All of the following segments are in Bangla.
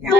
Yeah.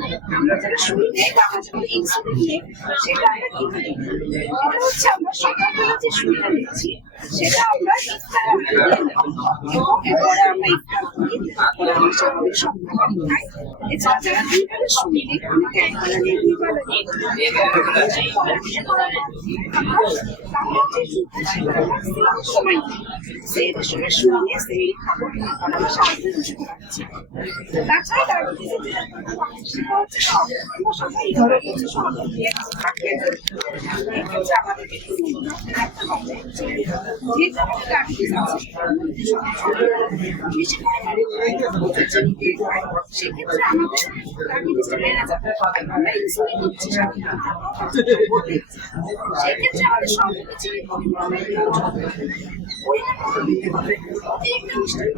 আমরা যারা নেই সেটা হচ্ছে আমরা সকালবেলা যে শুইটা দিচ্ছি সেটা আমরা ইফতার এরপরে আমরা আমরা স্বাভাবিক সব খাই এছাড়া দুই বেলা শুই নেই অনেকে একবেলা নেই দুই বেলা সময় সেই সময় শুয়ে নিয়ে সেই খাবার আমরা বুঝতে পারছি তাছাড়া কিছু সেক্ষেত্রে আমাদের সেক্ষেত্রে আমাদের পরিমাণে পরিমাণ অতিরিক্ত মিষ্টি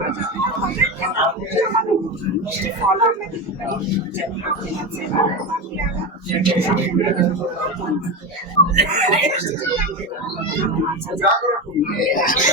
Giacomo, come me.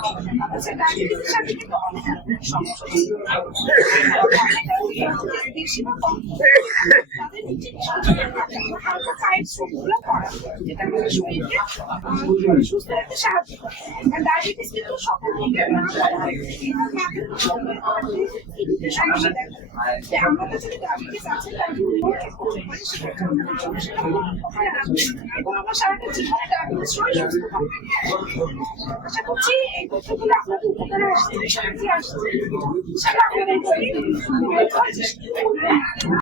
আমরা সেটা আর ডায়াবেটিস আছে হলো এবং আমরা সারাটা জীবনে আশা করছি এই তথ্যগুলো আপনাদের উপকারে আসছে সাহায্যে আসছে সেটা আপনাদের